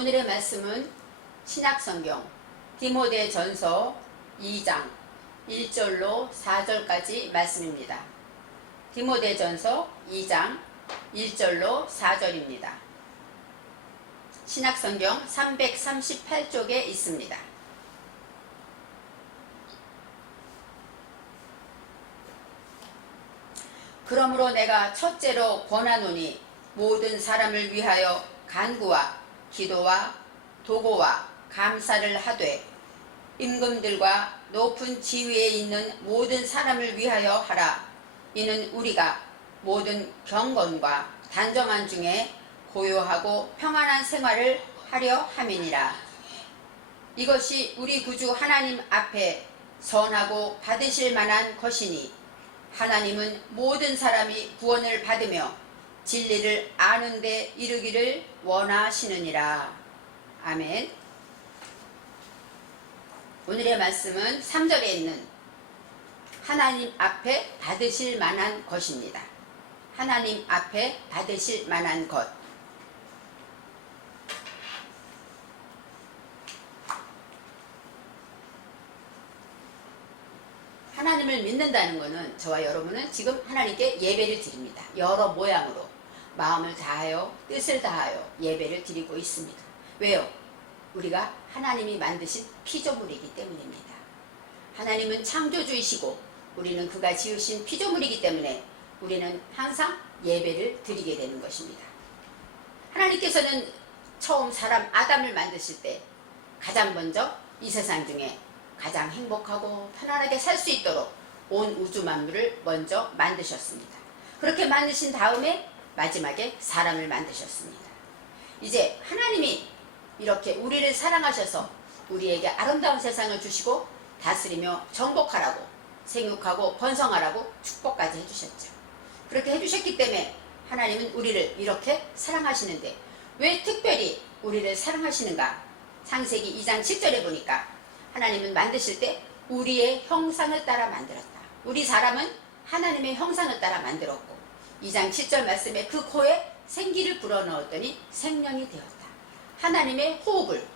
오늘의 말씀은 신약성경 디모데전서 2장 1절로 4절까지 말씀입니다. 디모데전서 2장 1절로 4절입니다. 신약성경 338쪽에 있습니다. 그러므로 내가 첫째로 권하노니 모든 사람을 위하여 간구와 기도와 도고와 감사를 하되 임금들과 높은 지위에 있는 모든 사람을 위하여 하라. 이는 우리가 모든 경건과 단정한 중에 고요하고 평안한 생활을 하려 함이니라. 이것이 우리 구주 하나님 앞에 선하고 받으실 만한 것이니 하나님은 모든 사람이 구원을 받으며 진리를 아는 데 이르기를 원하시느니라. 아멘. 오늘의 말씀은 3절에 있는 하나님 앞에 받으실 만한 것입니다. 하나님 앞에 받으실 만한 것. 하나님을 믿는다는 것은 저와 여러분은 지금 하나님께 예배를 드립니다. 여러 모양으로 마음을 다하여 뜻을 다하여 예배를 드리고 있습니다. 왜요? 우리가 하나님이 만드신 피조물이기 때문입니다. 하나님은 창조주이시고 우리는 그가 지으신 피조물이기 때문에 우리는 항상 예배를 드리게 되는 것입니다. 하나님께서는 처음 사람 아담을 만드실 때 가장 먼저 이 세상 중에 가장 행복하고 편안하게 살 수 있도록 온 우주 만물을 먼저 만드셨습니다. 그렇게 만드신 다음에 마지막에 사람을 만드셨습니다. 이제 하나님이 이렇게 우리를 사랑하셔서 우리에게 아름다운 세상을 주시고 다스리며 정복하라고 생육하고 번성하라고 축복까지 해주셨죠. 그렇게 해주셨기 때문에 하나님은 우리를 이렇게 사랑하시는데 왜 특별히 우리를 사랑하시는가? 창세기 2장 7절에 보니까 하나님은 만드실 때 우리의 형상을 따라 만들었다. 우리 사람은 하나님의 형상을 따라 만들었고 2장 7절 말씀에 그 코에 생기를 불어넣었더니 생명이 되었다. 하나님의 호흡을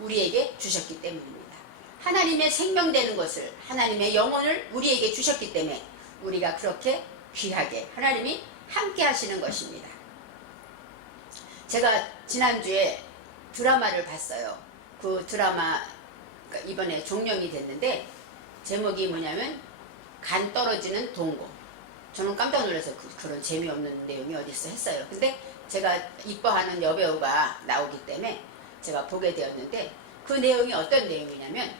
우리에게 주셨기 때문입니다. 하나님의 생명되는 것을 하나님의 영혼을 우리에게 주셨기 때문에 우리가 그렇게 귀하게 하나님이 함께 하시는 것입니다. 제가 지난주에 드라마를 봤어요. 그 드라마 이번에 종영이 됐는데 제목이 뭐냐면 간 떨어지는 동고. 저는 깜짝 놀라서 그런 재미없는 내용이 어딨어 했어요. 근데 제가 이뻐하는 여배우가 나오기 때문에 제가 보게 되었는데 그 내용이 어떤 내용이냐면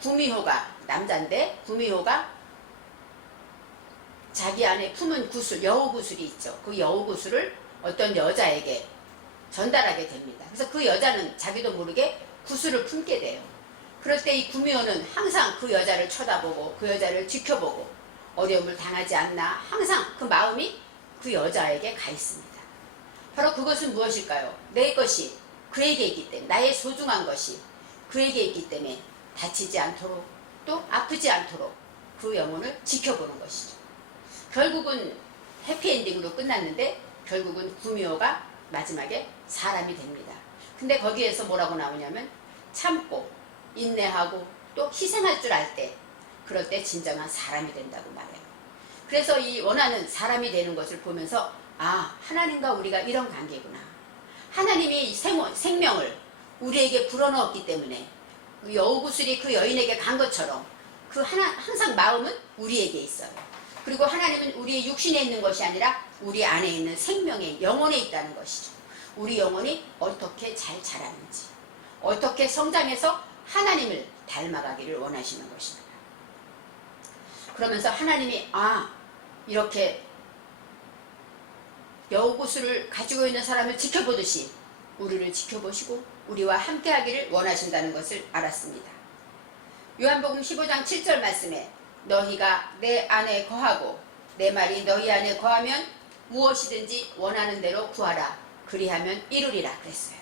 구미호가 남자인데 구미호가 자기 안에 품은 구슬, 여우구슬이 있죠. 그 여우구슬을 어떤 여자에게 전달하게 됩니다. 그래서 그 여자는 자기도 모르게 구슬을 품게 돼요. 그럴 때 이 구미호는 항상 그 여자를 쳐다보고 그 여자를 지켜보고 어려움을 당하지 않나 항상 그 마음이 그 여자에게 가 있습니다. 바로 그것은 무엇일까요? 내 것이 그에게 있기 때문에 나의 소중한 것이 그에게 있기 때문에 다치지 않도록 또 아프지 않도록 그 영혼을 지켜보는 것이죠. 결국은 해피엔딩으로 끝났는데 결국은 구미호가 마지막에 사람이 됩니다. 근데 거기에서 뭐라고 나오냐면 참고 인내하고 또 희생할 줄 알 때 그럴 때 진정한 사람이 된다고 말해요. 그래서 이 원하는 사람이 되는 것을 보면서 아, 하나님과 우리가 이런 관계구나. 하나님이 생명을 우리에게 불어넣었기 때문에 여우구슬이 그 여인에게 간 것처럼 항상 마음은 우리에게 있어요. 그리고 하나님은 우리의 육신에 있는 것이 아니라 우리 안에 있는 생명의 영혼에 있다는 것이죠. 우리 영혼이 어떻게 잘 자라는지 어떻게 성장해서 하나님을 닮아가기를 원하시는 것입니다. 그러면서 하나님이 이렇게 여우구슬을 가지고 있는 사람을 지켜보듯이 우리를 지켜보시고 우리와 함께하기를 원하신다는 것을 알았습니다. 요한복음 15장 7절 말씀에 너희가 내 안에 거하고 내 말이 너희 안에 거하면 무엇이든지 원하는 대로 구하라. 그리하면 이루리라 그랬어요.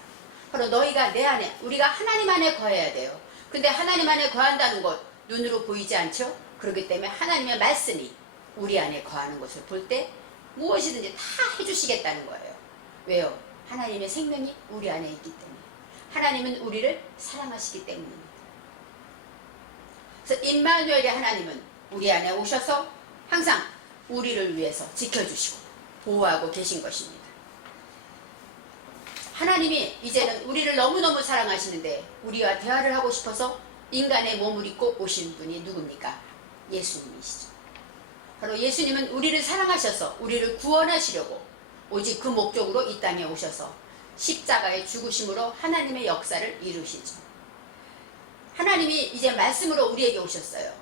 바로 너희가 내 안에, 우리가 하나님 안에 거해야 돼요. 근데 하나님 안에 거한다는 것 눈으로 보이지 않죠? 그렇기 때문에 하나님의 말씀이 우리 안에 거하는 것을 볼 때 무엇이든지 다 해주시겠다는 거예요. 왜요? 하나님의 생명이 우리 안에 있기 때문에. 하나님은 우리를 사랑하시기 때문입니다. 그래서 임마누엘의 하나님은 우리 안에 오셔서 항상 우리를 위해서 지켜주시고 보호하고 계신 것입니다. 하나님이 이제는 우리를 너무너무 사랑하시는데 우리와 대화를 하고 싶어서 인간의 몸을 입고 오신 분이 누굽니까? 예수님이시죠. 바로 예수님은 우리를 사랑하셔서 우리를 구원하시려고 오직 그 목적으로 이 땅에 오셔서 십자가의 죽으심으로 하나님의 역사를 이루시죠. 하나님이 이제 말씀으로 우리에게 오셨어요.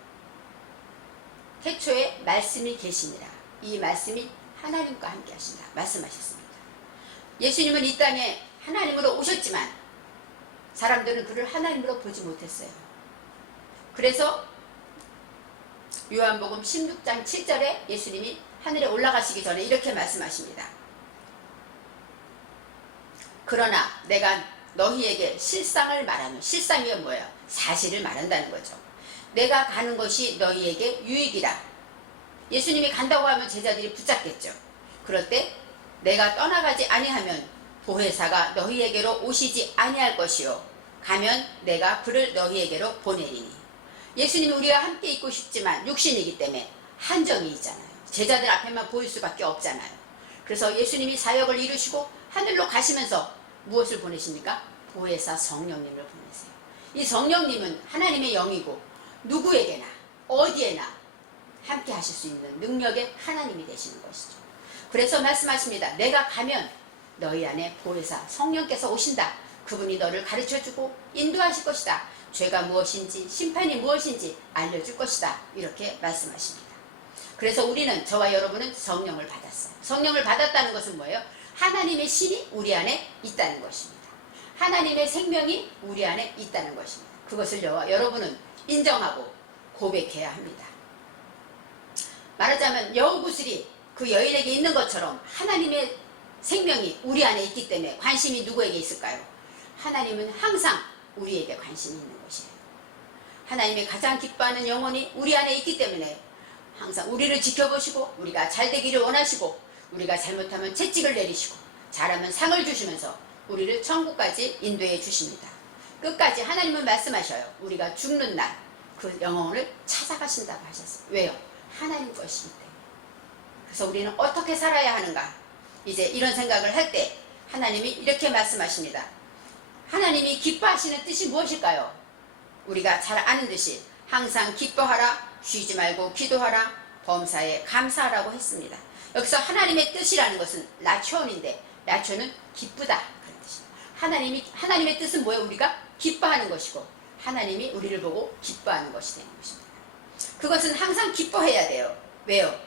태초에 말씀이 계시니라. 이 말씀이 하나님과 함께 하신다 말씀하셨습니다. 예수님은 이 땅에 하나님으로 오셨지만 사람들은 그를 하나님으로 보지 못했어요. 그래서 요한복음 16장 7절에 예수님이 하늘에 올라가시기 전에 이렇게 말씀하십니다. 그러나 내가 너희에게 실상을 말하는, 실상이 뭐예요? 사실을 말한다는 거죠. 내가 가는 것이 너희에게 유익이라. 예수님이 간다고 하면 제자들이 붙잡겠죠. 그럴 때 내가 떠나가지 아니하면 보혜사가 너희에게로 오시지 아니할 것이요 가면 내가 그를 너희에게로 보내리니. 예수님이 우리와 함께 있고 싶지만 육신이기 때문에 한정이 있잖아요. 제자들 앞에만 보일 수밖에 없잖아요. 그래서 예수님이 사역을 이루시고 하늘로 가시면서 무엇을 보내십니까? 보혜사 성령님을 보내세요. 이 성령님은 하나님의 영이고 누구에게나 어디에나 함께 하실 수 있는 능력의 하나님이 되시는 것이죠. 그래서 말씀하십니다. 내가 가면 너희 안에 보혜사 성령께서 오신다. 그분이 너를 가르쳐주고 인도하실 것이다. 죄가 무엇인지 심판이 무엇인지 알려줄 것이다. 이렇게 말씀하십니다. 그래서 우리는, 저와 여러분은 성령을 받았어요. 성령을 받았다는 것은 뭐예요? 하나님의 신이 우리 안에 있다는 것입니다. 하나님의 생명이 우리 안에 있다는 것입니다. 그것을 여러분은 인정하고 고백해야 합니다. 말하자면 여우구슬이 그 여인에게 있는 것처럼 하나님의 생명이 우리 안에 있기 때문에 관심이 누구에게 있을까요? 하나님은 항상 우리에게 관심이 있는 것이에요. 하나님이 가장 기뻐하는 영혼이 우리 안에 있기 때문에 항상 우리를 지켜보시고 우리가 잘 되기를 원하시고 우리가 잘못하면 채찍을 내리시고 잘하면 상을 주시면서 우리를 천국까지 인도해 주십니다. 끝까지 하나님은 말씀하셔요. 우리가 죽는 날 그 영혼을 찾아가신다고 하셨어요. 왜요? 하나님 것이기 때문에. 그래서 우리는 어떻게 살아야 하는가? 이제 이런 생각을 할 때 하나님이 이렇게 말씀하십니다. 하나님이 기뻐하시는 뜻이 무엇일까요? 우리가 잘 아는 듯이 항상 기뻐하라, 쉬지 말고 기도하라, 범사에 감사하라고 했습니다. 여기서 하나님의 뜻이라는 것은 라초온인데, 라초는 기쁘다 그런 뜻입니다. 하나님의 뜻은 뭐예요? 우리가 기뻐하는 것이고 하나님이 우리를 보고 기뻐하는 것이 되는 것입니다. 그것은 항상 기뻐해야 돼요. 왜요?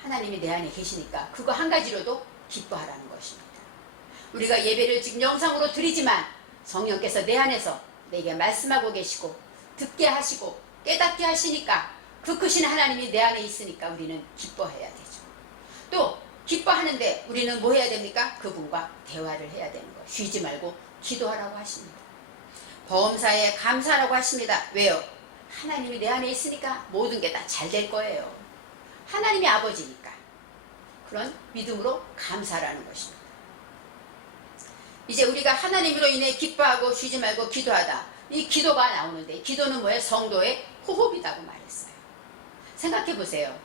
하나님이 내 안에 계시니까 그거 한 가지로도 기뻐하라는 것입니다. 우리가 예배를 지금 영상으로 드리지만 성령께서 내 안에서 내게 말씀하고 계시고 듣게 하시고 깨닫게 하시니까 그 크신 하나님이 내 안에 있으니까 우리는 기뻐해야 되죠. 또 기뻐하는데 우리는 뭐 해야 됩니까? 그분과 대화를 해야 되는 거예요. 쉬지 말고 기도하라고 하십니다. 범사에 감사하라고 하십니다. 왜요? 하나님이 내 안에 있으니까 모든 게 다 잘 될 거예요. 하나님이 아버지니까. 그런 믿음으로 감사라는 것입니다. 이제 우리가 하나님으로 인해 기뻐하고 쉬지 말고 기도하다. 이 기도가 나오는데, 기도는 뭐예요? 성도의 호흡이라고 말했어요. 생각해 보세요.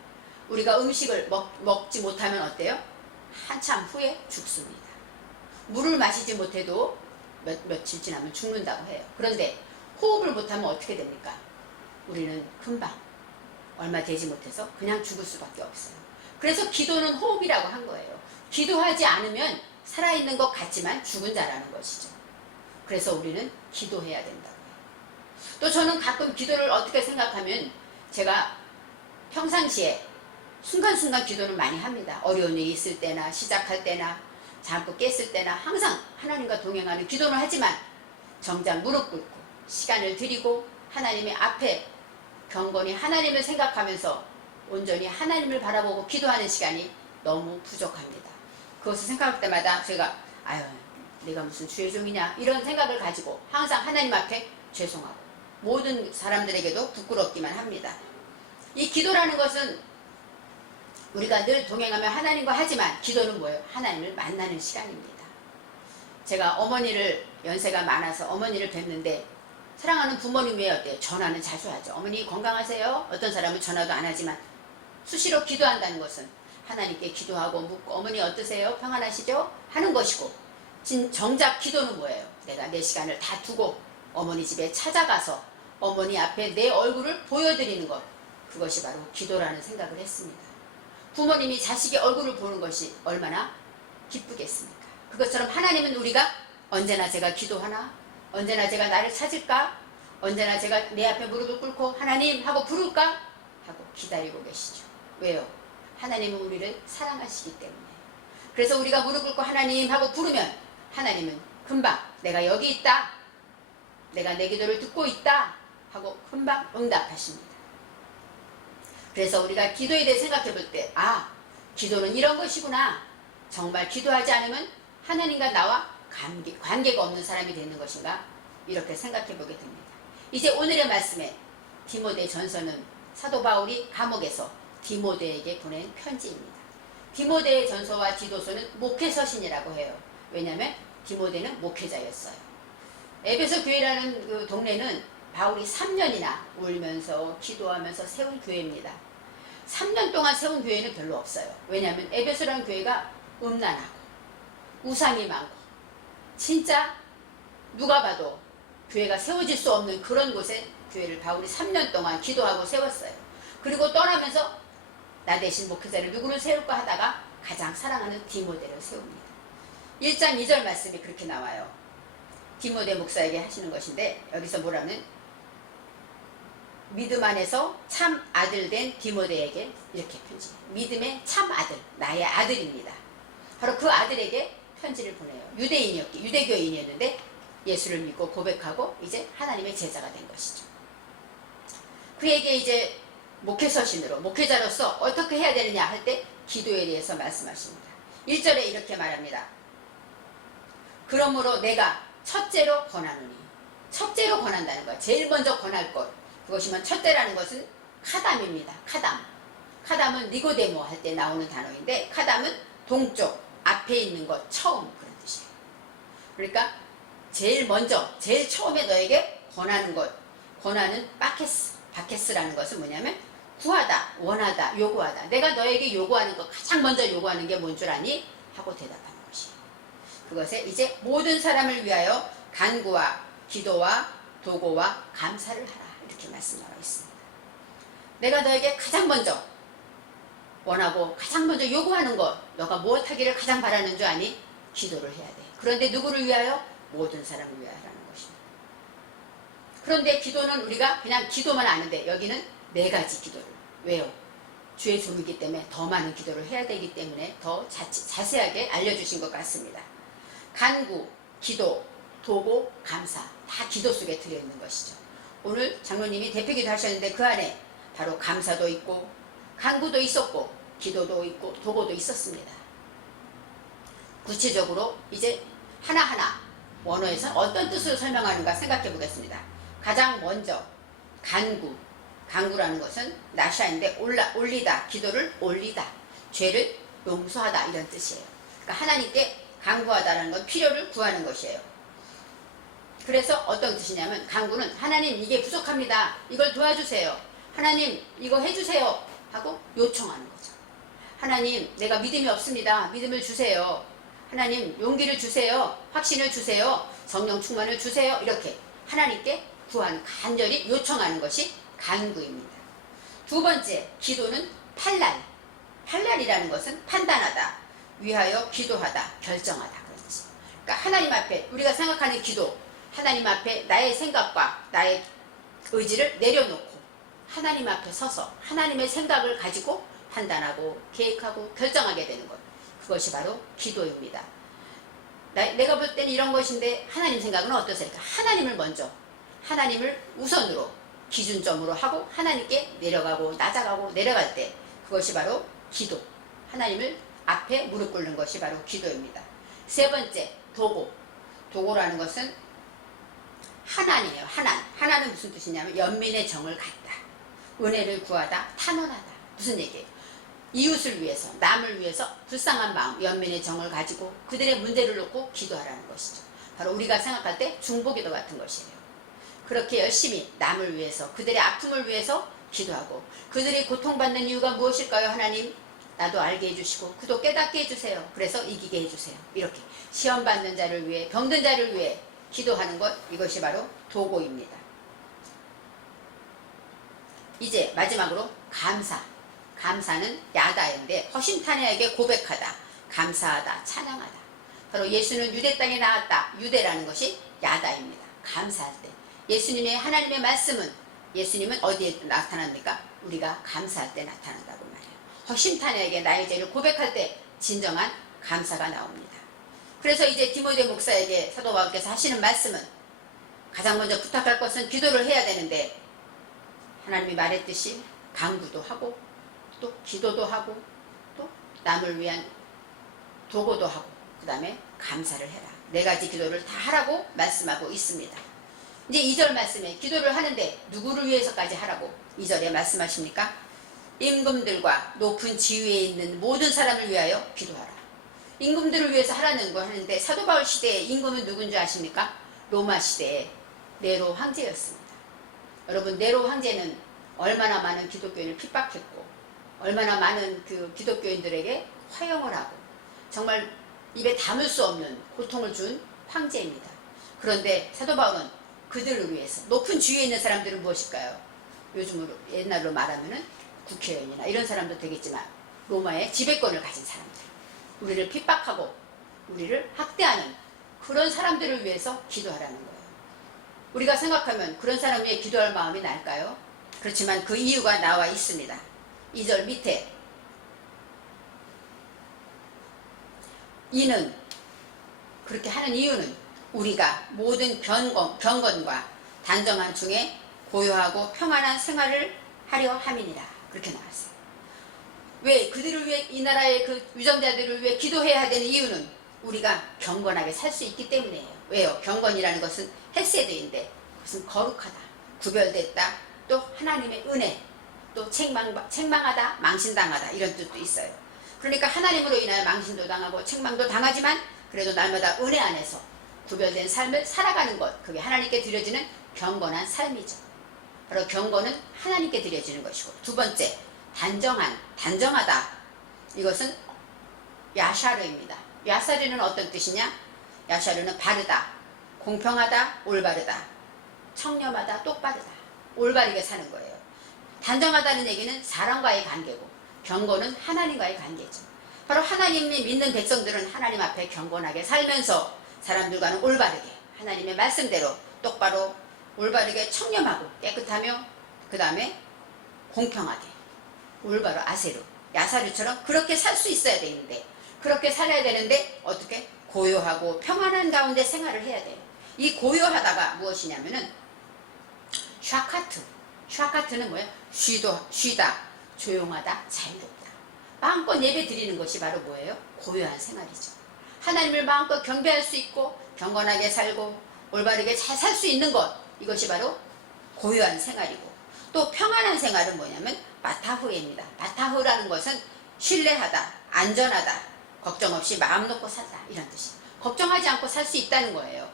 우리가 음식을 먹지 못하면 어때요? 한참 후에 죽습니다. 물을 마시지 못해도 며칠 지나면 죽는다고 해요. 그런데 호흡을 못하면 어떻게 됩니까? 우리는 금방 얼마 되지 못해서 그냥 죽을 수밖에 없어요. 그래서 기도는 호흡이라고 한 거예요. 기도하지 않으면 살아있는 것 같지만 죽은 자라는 것이죠. 그래서 우리는 기도해야 된다고 해요. 또 저는 가끔 기도를 어떻게 생각하면, 제가 평상시에 순간순간 기도는 많이 합니다. 어려운 일이 있을 때나 시작할 때나 잠깐 깼을 때나 항상 하나님과 동행하는 기도를 하지만 정작 무릎 꿇고 시간을 드리고 하나님의 앞에 경건히 하나님을 생각하면서 온전히 하나님을 바라보고 기도하는 시간이 너무 부족합니다. 그것을 생각할 때마다 제가 내가 무슨 주의 종이냐 이런 생각을 가지고 항상 하나님 앞에 죄송하고 모든 사람들에게도 부끄럽기만 합니다. 이 기도라는 것은 우리가 늘 동행하며 하나님과 하지만 기도는 뭐예요? 하나님을 만나는 시간입니다. 제가 어머니를 연세가 많아서 어머니를 뵙는데 사랑하는 부모님이 어때요? 전화는 자주 하죠. 어머니 건강하세요? 어떤 사람은 전화도 안 하지만 수시로 기도한다는 것은 하나님께 기도하고 묻고 어머니 어떠세요? 평안하시죠? 하는 것이고 정작 기도는 뭐예요? 내가 내 시간을 다 두고 어머니 집에 찾아가서 어머니 앞에 내 얼굴을 보여드리는 것, 그것이 바로 기도라는 생각을 했습니다. 부모님이 자식의 얼굴을 보는 것이 얼마나 기쁘겠습니까? 그것처럼 하나님은 우리가 언제나 제가 기도하나? 언제나 제가 나를 찾을까? 언제나 제가 내 앞에 무릎을 꿇고 하나님 하고 부를까? 하고 기다리고 계시죠. 왜요? 하나님은 우리를 사랑하시기 때문에. 그래서 우리가 무릎 꿇고 하나님 하고 부르면 하나님은 금방 내가 여기 있다, 내가 내 기도를 듣고 있다 하고 금방 응답하십니다. 그래서 우리가 기도에 대해 생각해 볼 때, 아, 기도는 이런 것이구나. 정말 기도하지 않으면 하나님과 나와 관계가 없는 사람이 되는 것인가? 이렇게 생각해 보게 됩니다. 이제 오늘의 말씀에 디모데 전서는 사도 바울이 감옥에서 디모데에게 보낸 편지입니다. 디모데의 전서와 디도서는 목회서신이라고 해요. 왜냐하면 디모데는 목회자였어요. 에베소 교회라는 그 동네는 바울이 3년이나 울면서 기도하면서 세운 교회입니다. 3년 동안 세운 교회는 별로 없어요. 왜냐하면 에베소라는 교회가 음란하고 우상이 많고 진짜 누가 봐도 교회가 세워질 수 없는 그런 곳에 교회를 바울이 3년 동안 기도하고 세웠어요. 그리고 떠나면서 나 대신 목회자를 누구를 세울까 하다가 가장 사랑하는 디모데를 세웁니다. 1장 2절 말씀이 그렇게 나와요. 디모데 목사에게 하시는 것인데 여기서 뭐라면 믿음 안에서 참 아들 된 디모데에게 이렇게 편지. 믿음의 참 아들, 나의 아들입니다. 바로 그 아들에게 편지를 보내요. 유대교인이었는데 예수를 믿고 고백하고 이제 하나님의 제자가 된 것이죠. 그에게 이제 목회서신으로 목회자로서 어떻게 해야 되느냐 할 때 기도에 대해서 말씀하십니다. 1절에 이렇게 말합니다. 그러므로 내가 첫째로 권하노니. 첫째로 권한다는 거야. 제일 먼저 권할 것. 그것이면 첫째라는 것은 카담입니다. 카담. 카담은 니고데모 할 때 나오는 단어인데 카담은 동쪽, 앞에 있는 것, 처음 그런 뜻이에요. 그러니까 제일 먼저, 제일 처음에 너에게 권하는 것. 권하는 바케스라는 것은 뭐냐면 구하다, 원하다, 요구하다. 내가 너에게 요구하는 것, 가장 먼저 요구하는 게 뭔 줄 아니? 하고 대답하는 것이에요. 그것에 이제 모든 사람을 위하여 간구와 기도와 도고와 감사를 하라. 이렇게 말씀 나와 있습니다. 내가 너에게 가장 먼저 원하고 가장 먼저 요구하는 것, 너가 무엇하기를 가장 바라는 줄 아니? 기도를 해야 돼. 그런데 누구를 위하여? 모든 사람을 위하여라는 것입니다. 그런데 기도는 우리가 그냥 기도만 아는데 여기는 4가지 기도를. 왜요? 주의 종이기 때문에 더 많은 기도를 해야 되기 때문에 더 자세하게 알려주신 것 같습니다. 간구, 기도, 도고, 감사 다 기도 속에 들어있는 것이죠. 오늘 장로님이 대표기도 하셨는데 그 안에 바로 감사도 있고 간구도 있었고 기도도 있고 도고도 있었습니다. 구체적으로 이제 하나하나 원어에서 어떤 뜻으로 설명하는가 생각해 보겠습니다. 가장 먼저 간구라는 것은 나샤인데 올리다, 기도를 올리다, 죄를 용서하다 이런 뜻이에요. 그러니까 하나님께 간구하다는 건 필요를 구하는 것이에요. 그래서 어떤 뜻이냐면 간구는 하나님 이게 부족합니다. 이걸 도와주세요. 하나님 이거 해주세요 하고 요청하는 거죠. 하나님 내가 믿음이 없습니다. 믿음을 주세요. 하나님 용기를 주세요. 확신을 주세요. 성령 충만을 주세요. 이렇게 하나님께 구하는, 간절히 요청하는 것이 간구입니다. 2번째 기도는 팔랄이라는 것은 판단하다, 위하여 기도하다, 결정하다 그런 뜻이에요. 그러니까 하나님 앞에 우리가 생각하는 기도, 하나님 앞에 나의 생각과 나의 의지를 내려놓고 하나님 앞에 서서 하나님의 생각을 가지고 판단하고 계획하고 결정하게 되는 것, 그것이 바로 기도입니다. 내가 볼 때는 이런 것인데 하나님 생각은 어떠세요? 하나님을 먼저, 하나님을 우선으로 기준점으로 하고 하나님께 내려가고 낮아가고 내려갈 때 그것이 바로 기도, 하나님을 앞에 무릎 꿇는 것이 바로 기도입니다. 3번째 도고라는 것은 하나님이에요. 하나는 무슨 뜻이냐면 연민의 정을 갖다, 은혜를 구하다, 탄원하다. 무슨 얘기예요? 이웃을 위해서, 남을 위해서 불쌍한 마음, 연민의 정을 가지고 그들의 문제를 놓고 기도하라는 것이죠. 바로 우리가 생각할 때 중보기도 같은 것이에요. 그렇게 열심히 남을 위해서, 그들의 아픔을 위해서 기도하고, 그들이 고통받는 이유가 무엇일까요? 하나님, 나도 알게 해주시고 그도 깨닫게 해주세요. 그래서 이기게 해주세요. 이렇게 시험받는 자를 위해, 병든 자를 위해 기도하는 것, 이것이 바로 도고입니다. 이제 마지막으로 감사. 감사는 야다인데 허심탄회하게 고백하다, 감사하다, 찬양하다. 바로 예수는 유대 땅에 나왔다. 유대라는 것이 야다입니다. 감사할 때. 예수님의 하나님의 말씀은, 예수님은 어디에 나타납니까? 우리가 감사할 때 나타난다고 말해요. 허심탄회하게 나의 죄를 고백할 때 진정한 감사가 나옵니다. 그래서 이제 디모데 목사에게 사도 바울께서 하시는 말씀은, 가장 먼저 부탁할 것은 기도를 해야 되는데, 하나님이 말했듯이 간구도 하고 또 기도도 하고 또 남을 위한 도고도 하고 그 다음에 감사를 해라. 네 가지 기도를 다 하라고 말씀하고 있습니다. 이제 2절 말씀에 기도를 하는데 누구를 위해서까지 하라고 2절에 말씀하십니까? 임금들과 높은 지위에 있는 모든 사람을 위하여 기도하라. 임금들을 위해서 하라는 거 하는데, 사도 바울 시대에 임금은 누군지 아십니까? 로마 시대에 네로 황제였습니다. 여러분, 네로 황제는 얼마나 많은 기독교인을 핍박했고 얼마나 많은 그 기독교인들에게 화형을 하고 정말 입에 담을 수 없는 고통을 준 황제입니다. 그런데 사도 바울은 그들을 위해서, 높은 지위에 있는 사람들은 무엇일까요? 요즘으로, 옛날로 말하면은 국회의원이나 이런 사람도 되겠지만 로마의 지배권을 가진 사람들, 우리를 핍박하고 우리를 학대하는 그런 사람들을 위해서 기도하라는 거예요. 우리가 생각하면 그런 사람 위해 기도할 마음이 날까요? 그렇지만 그 이유가 나와 있습니다. 2절 밑에, 이는, 그렇게 하는 이유는 우리가 모든 경건과 단정한 중에 고요하고 평안한 생활을 하려 함이니라. 그렇게 나왔어요. 왜 그들을 위해, 이 나라의 그 유정자들을 위해 기도해야 되는 이유는 우리가 경건하게 살 수 있기 때문이에요. 왜요? 경건이라는 것은 헤세드인데, 그것은 거룩하다, 구별됐다, 또 하나님의 은혜, 또 책망하다, 망신당하다, 이런 뜻도 있어요. 그러니까 하나님으로 인하여 망신도 당하고 책망도 당하지만 그래도 날마다 은혜 안에서 구별된 삶을 살아가는 것, 그게 하나님께 드려지는 경건한 삶이죠. 바로 경건은 하나님께 드려지는 것이고, 두 번째, 단정하다. 이것은 야샤르입니다. 야샤르는 어떤 뜻이냐? 야샤르는 바르다, 공평하다, 올바르다, 청렴하다, 똑바르다, 올바르게 사는 거예요. 단정하다는 얘기는 사람과의 관계고, 경건은 하나님과의 관계죠. 바로 하나님이 믿는 백성들은 하나님 앞에 경건하게 살면서 사람들과는 올바르게 하나님의 말씀대로 똑바로 올바르게 청렴하고 깨끗하며, 그 다음에 공평하게 올바로 아세르, 야사르처럼 그렇게 살 수 있어야 되는데, 그렇게 살아야 되는데 어떻게? 고요하고 평안한 가운데 생활을 해야 돼요. 이 고요하다가 무엇이냐면은 샤카트는 뭐예요? 쉬다, 조용하다, 자유롭다. 마음껏 예배 드리는 것이 바로 뭐예요? 고요한 생활이죠. 하나님을 마음껏 경배할 수 있고 경건하게 살고 올바르게 잘 살 수 있는 것, 이것이 바로 고요한 생활이고, 또 평안한 생활은 뭐냐면 바타후입니다. 바타후라는 것은 신뢰하다, 안전하다, 걱정 없이 마음 놓고 살다, 이런 뜻이. 걱정하지 않고 살 수 있다는 거예요.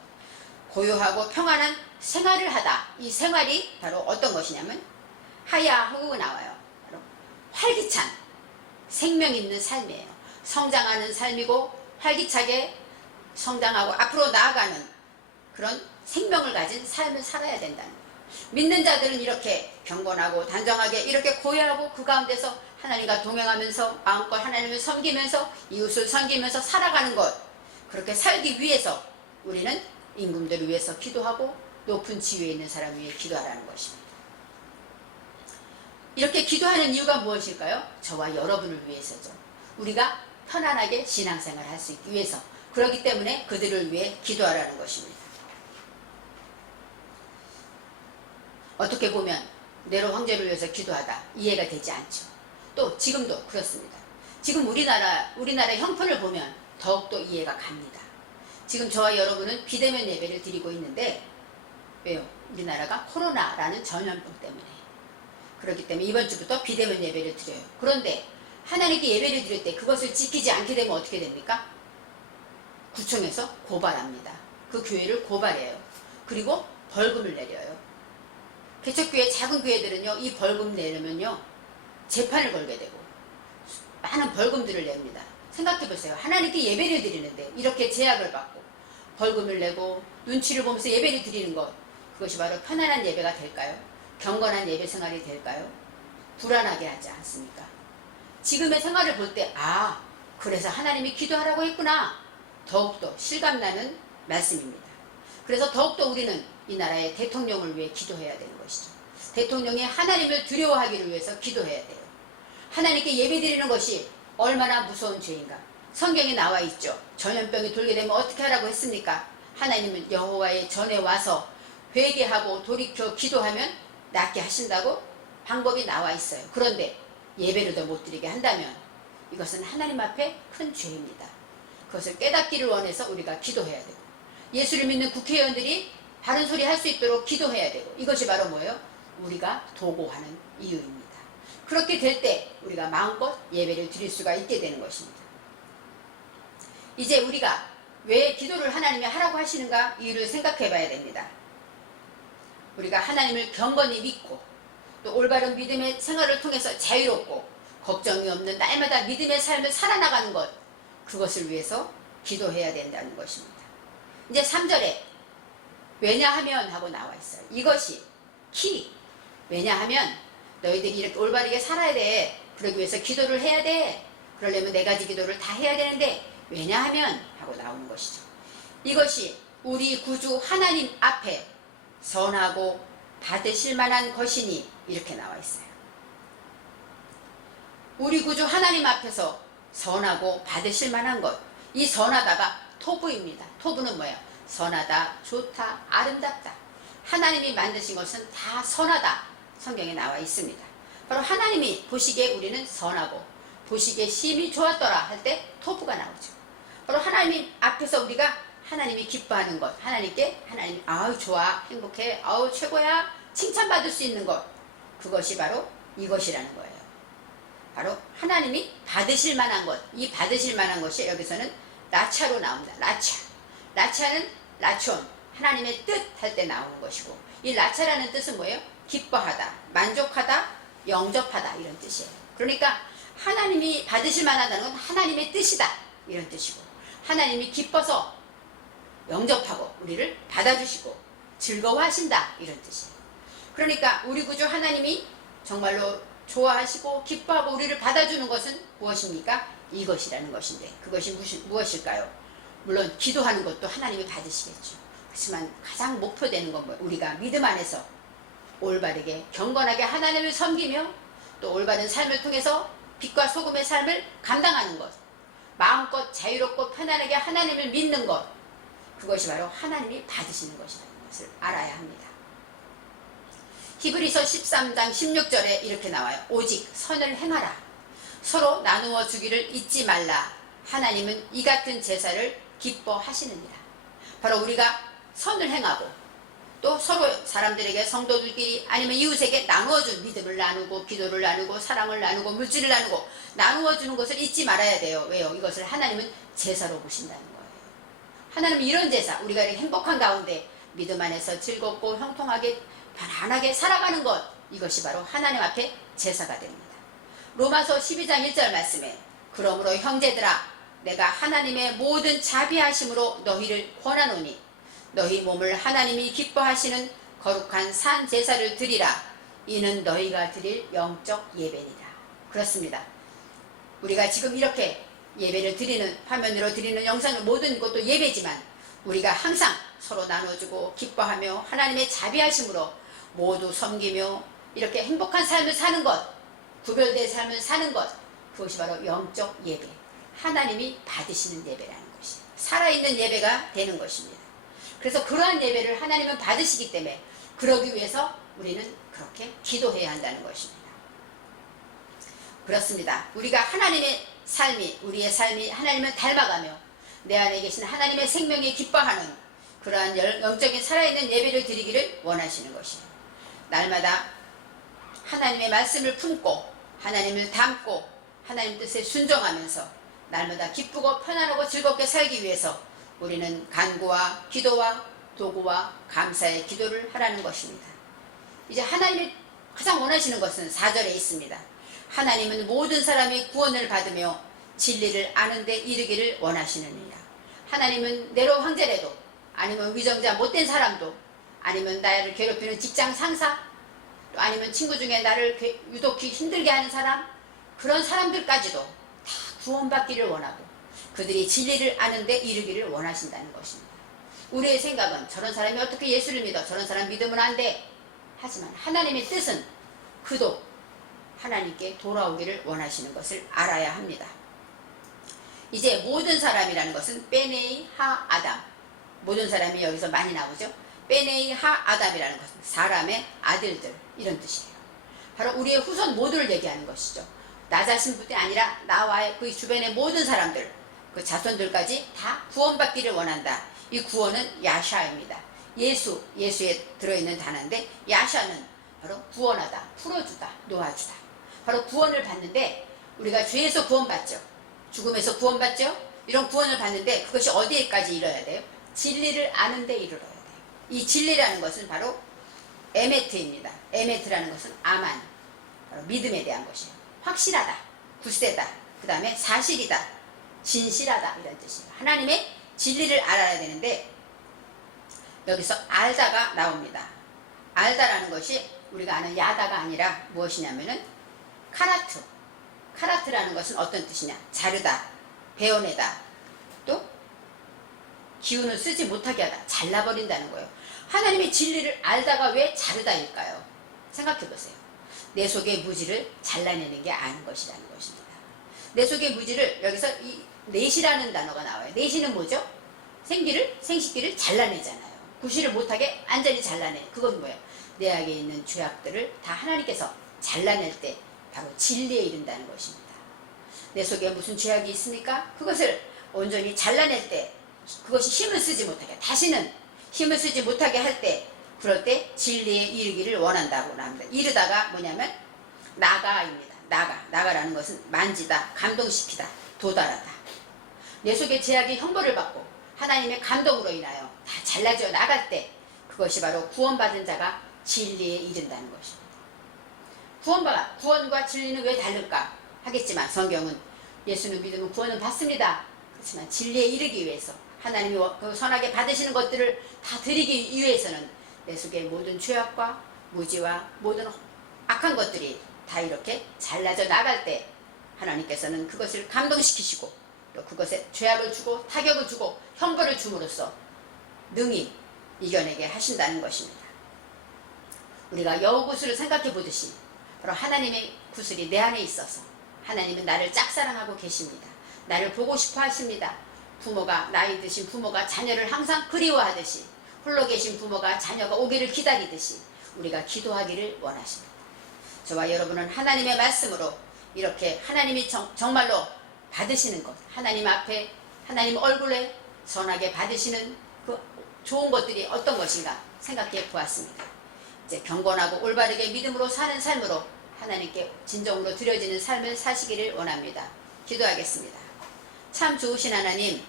고요하고 평안한 생활을 하다. 이 생활이 바로 어떤 것이냐면 하야후 나와요. 바로 활기찬 생명 있는 삶이에요. 성장하는 삶이고 활기차게 성장하고 앞으로 나아가는 그런 생명을 가진 삶을 살아야 된다는 거예요. 믿는 자들은 이렇게 경건하고 단정하게 이렇게 고요하고 그 가운데서 하나님과 동행하면서 마음껏 하나님을 섬기면서 이웃을 섬기면서 살아가는 것, 그렇게 살기 위해서 우리는 임금들을 위해서 기도하고 높은 지위에 있는 사람 위해 기도하라는 것입니다. 이렇게 기도하는 이유가 무엇일까요? 저와 여러분을 위해서죠. 우리가 편안하게 신앙생활을 할 수 있기 위해서, 그렇기 때문에 그들을 위해 기도하라는 것입니다. 어떻게 보면 네로 황제를 위해서 기도하다 이해가 되지 않죠. 또 지금도 그렇습니다. 지금 우리나라의 형편을 보면 더욱더 이해가 갑니다. 지금 저와 여러분은 비대면 예배를 드리고 있는데, 왜요? 우리나라가 코로나라는 전염병 때문에. 그렇기 때문에 이번 주부터 비대면 예배를 드려요. 그런데 하나님께 예배를 드릴 때 그것을 지키지 않게 되면 어떻게 됩니까? 구청에서 고발합니다. 그 교회를 고발해요. 그리고 벌금을 내려요. 개척교회 작은 교회들은요, 이 벌금 내려면요 재판을 걸게 되고 많은 벌금들을 냅니다. 생각해보세요. 하나님께 예배를 드리는데 이렇게 제약을 받고 벌금을 내고 눈치를 보면서 예배를 드리는 것, 그것이 바로 편안한 예배가 될까요? 경건한 예배 생활이 될까요? 불안하게 하지 않습니까? 지금의 생활을 볼 때 그래서 하나님이 기도하라고 했구나, 더욱더 실감나는 말씀입니다. 그래서 더욱더 우리는 이 나라의 대통령을 위해 기도해야 되는 것이죠. 대통령이 하나님을 두려워하기를 위해서 기도해야 돼요. 하나님께 예배드리는 것이 얼마나 무서운 죄인가. 성경에 나와 있죠. 전염병이 돌게 되면 어떻게 하라고 했습니까? 하나님은 여호와의 전에 와서 회개하고 돌이켜 기도하면 낫게 하신다고 방법이 나와 있어요. 그런데 예배를 더 못 드리게 한다면 이것은 하나님 앞에 큰 죄입니다. 그것을 깨닫기를 원해서 우리가 기도해야 되고, 예수를 믿는 국회의원들이 바른 소리 할 수 있도록 기도해야 되고, 이것이 바로 뭐예요? 우리가 도구하는 이유입니다. 그렇게 될 때 우리가 마음껏 예배를 드릴 수가 있게 되는 것입니다. 이제 우리가 왜 기도를 하나님이 하라고 하시는가 이유를 생각해 봐야 됩니다. 우리가 하나님을 경건히 믿고 또 올바른 믿음의 생활을 통해서 자유롭고 걱정이 없는 날마다 믿음의 삶을 살아나가는 것, 그것을 위해서 기도해야 된다는 것입니다. 이제 3절에 왜냐하면 하고 나와 있어요. 이것이 키. 왜냐하면 너희들이 이렇게 올바르게 살아야 돼. 그러기 위해서 기도를 해야 돼. 그러려면 4가지 기도를 다 해야 되는데 왜냐하면 하고 나오는 것이죠. 이것이 우리 구주 하나님 앞에 선하고 받으실 만한 것이니, 이렇게 나와 있어요. 우리 구주 하나님 앞에서 선하고 받으실 만한 것. 이 선하다가 토부입니다. 토부는 뭐예요? 선하다, 좋다, 아름답다. 하나님이 만드신 것은 다 선하다. 성경에 나와 있습니다. 바로 하나님이 보시기에 우리는 선하고 보시기에 심히 좋았더라 할 때 토부가 나오죠. 바로 하나님 앞에서 우리가 하나님이 기뻐하는 것, 하나님께 하나님 아우 좋아, 행복해, 아우 최고야, 칭찬받을 수 있는 것, 그것이 바로 이것이라는 거예요. 바로 하나님이 받으실 만한 것. 이 받으실 만한 것이 여기서는 라차로 나옵니다. 라차는 라촌, 하나님의 뜻 할 때 나오는 것이고, 이 라차라는 뜻은 뭐예요? 기뻐하다, 만족하다, 영접하다, 이런 뜻이에요. 그러니까 하나님이 받으실 만하다는 건 하나님의 뜻이다, 이런 뜻이고, 하나님이 기뻐서 영접하고 우리를 받아주시고 즐거워하신다, 이런 뜻이에요. 그러니까 우리 구주 하나님이 정말로 좋아하시고 기뻐하고 우리를 받아주는 것은 무엇입니까? 이것이라는 것인데, 그것이 무엇일까요? 물론 기도하는 것도 하나님이 받으시겠죠. 그렇지만 가장 목표되는 건 뭐예요? 우리가 믿음 안에서 올바르게 경건하게 하나님을 섬기며 또 올바른 삶을 통해서 빛과 소금의 삶을 감당하는 것, 마음껏 자유롭고 편안하게 하나님을 믿는 것, 그것이 바로 하나님이 받으시는 것이라는 것을 알아야 합니다. 히브리서 13장 16절에 이렇게 나와요. 오직 선을 행하라. 서로 나누어 주기를 잊지 말라. 하나님은 이 같은 제사를 기뻐하시느니라. 바로 우리가 선을 행하고 또 서로 사람들에게, 성도들끼리 아니면 이웃에게 나누어준, 믿음을 나누고 기도를 나누고 사랑을 나누고 물질을 나누고 나누어주는 것을 잊지 말아야 돼요. 왜요? 이것을 하나님은 제사로 보신다는 거예요. 하나님은 이런 제사, 우리가 이렇게 행복한 가운데 믿음 안에서 즐겁고 형통하게 편안하게 살아가는 것, 이것이 바로 하나님 앞에 제사가 됩니다. 로마서 12장 1절 말씀에 그러므로 형제들아, 내가 하나님의 모든 자비하심으로 너희를 권하노니 너희 몸을 하나님이 기뻐하시는 거룩한 산 제사를 드리라. 이는 너희가 드릴 영적 예배니라. 그렇습니다. 우리가 지금 이렇게 예배를 드리는, 화면으로 드리는 영상을, 모든 것도 예배지만 우리가 항상 서로 나눠주고 기뻐하며 하나님의 자비하심으로 모두 섬기며 이렇게 행복한 삶을 사는 것, 구별된 삶을 사는 것, 그것이 바로 영적 예배, 하나님이 받으시는 예배라는 것이, 살아있는 예배가 되는 것입니다. 그래서 그러한 예배를 하나님은 받으시기 때문에 그러기 위해서 우리는 그렇게 기도해야 한다는 것입니다. 그렇습니다. 우리가 하나님의 삶이, 우리의 삶이 하나님을 닮아가며 내 안에 계신 하나님의 생명에 기뻐하는 그러한 영적인 살아있는 예배를 드리기를 원하시는 것입니다. 날마다 하나님의 말씀을 품고 하나님을 닮고 하나님 뜻에 순종하면서 날마다 기쁘고 편안하고 즐겁게 살기 위해서 우리는 간구와 기도와 도구와 감사의 기도를 하라는 것입니다. 이제 하나님이 가장 원하시는 것은 4절에 있습니다. 하나님은 모든 사람이 구원을 받으며 진리를 아는 데 이르기를 원하시느니라. 하나님은 내로 황제라도, 아니면 위정자 못된 사람도, 아니면 나를 괴롭히는 직장 상사, 또 아니면 친구 중에 나를 유독히 힘들게 하는 사람, 그런 사람들까지도 다 구원받기를 원하고 그들이 진리를 아는 데 이르기를 원하신다는 것입니다. 우리의 생각은 저런 사람이 어떻게 예수를 믿어, 저런 사람 믿으면 안 돼. 하지만 하나님의 뜻은 그도 하나님께 돌아오기를 원하시는 것을 알아야 합니다. 이제 모든 사람이라는 것은 베네이 하 아담, 모든 사람이 여기서 많이 나오죠. 베네이 하 아담이라는 것은 사람의 아들들, 이런 뜻이에요. 바로 우리의 후손 모두를 얘기하는 것이죠. 나 자신뿐이 아니라 나와의 그 주변의 모든 사람들, 그 자손들까지 다 구원받기를 원한다. 이 구원은 야샤입니다. 예수에 들어있는 단어인데, 야샤는 바로 구원하다, 풀어주다, 놓아주다. 바로 구원을 받는데, 우리가 죄에서 구원받죠. 죽음에서 구원받죠. 이런 구원을 받는데 그것이 어디에까지 이뤄야 돼요? 진리를 아는 데 이르러야 돼요. 이 진리라는 것은 바로 에메트입니다. 에메트라는 것은 아만, 바로 믿음에 대한 것이에요. 확실하다, 굳세다, 그 다음에 사실이다, 진실하다, 이런 뜻이에요. 하나님의 진리를 알아야 되는데 여기서 알다가 나옵니다. 알다라는 것이 우리가 아는 야다가 아니라 무엇이냐면은 카라트. 카라트라는 것은 어떤 뜻이냐? 자르다, 베어내다, 또 기운을 쓰지 못하게 하다, 잘라버린다는 거예요. 하나님의 진리를 알다가 왜 자르다일까요? 생각해 보세요. 내 속의 무지를 잘라내는 게 아는 것이라는 것입니다. 내 속의 무지를, 여기서 이 넷이라는 단어가 나와요. 넷이는 뭐죠? 생식기를 잘라내잖아요. 구실을 못하게 완전히 잘라내. 그건 뭐예요? 내 안에 있는 죄악들을 다 하나님께서 잘라낼 때 바로 진리에 이른다는 것입니다. 내 속에 무슨 죄악이 있습니까? 그것을 온전히 잘라낼 때, 그것이 힘을 쓰지 못하게, 다시는 힘을 쓰지 못하게 할 때, 그럴 때 진리에 이르기를 원한다고 합니다. 이르다가 뭐냐면 나가입니다. 나가라는 것은 만지다, 감동시키다, 도달하다. 내 속에 죄악이 형벌을 받고 하나님의 감동으로 인하여 다 잘라져 나갈 때, 그것이 바로 구원받은 자가 진리에 이른다는 것입니다. 구원과 진리는 왜 다를까 하겠지만, 성경은 예수는 믿으면 구원은 받습니다. 그렇지만 진리에 이르기 위해서, 하나님이 선하게 받으시는 것들을 다 드리기 위해서는 내 속의 모든 죄악과 무지와 모든 악한 것들이 다 이렇게 잘라져 나갈 때 하나님께서는 그것을 감동시키시고, 또 그것에 죄악을 주고 타격을 주고 형벌을 줌으로써 능히 이겨내게 하신다는 것입니다. 우리가 여우 구슬을 생각해 보듯이 바로 하나님의 구슬이 내 안에 있어서 하나님은 나를 짝사랑하고 계십니다. 나를 보고 싶어 하십니다. 부모가, 나이 드신 부모가 자녀를 항상 그리워하듯이, 홀로 계신 부모가 자녀가 오기를 기다리듯이 우리가 기도하기를 원하십니다. 저와 여러분은 하나님의 말씀으로 이렇게 하나님이 정말로 받으시는 것, 하나님 앞에, 하나님 얼굴에 선하게 받으시는 그 좋은 것들이 어떤 것인가 생각해 보았습니다. 이제 경건하고 올바르게 믿음으로 사는 삶으로 하나님께 진정으로 드려지는 삶을 사시기를 원합니다. 기도하겠습니다. 참 좋으신 하나님,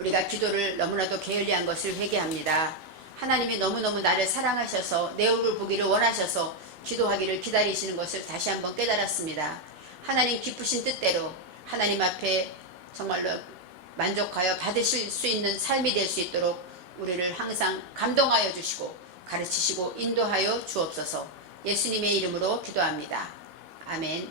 우리가 기도를 너무나도 게을리한 것을 회개합니다. 하나님이 너무너무 나를 사랑하셔서 내 얼굴 보기를 원하셔서 기도하기를 기다리시는 것을 다시 한번 깨달았습니다. 하나님 기쁘신 뜻대로 하나님 앞에 정말로 만족하여 받으실 수 있는 삶이 될 수 있도록 우리를 항상 감동하여 주시고 가르치시고 인도하여 주옵소서. 예수님의 이름으로 기도합니다. 아멘.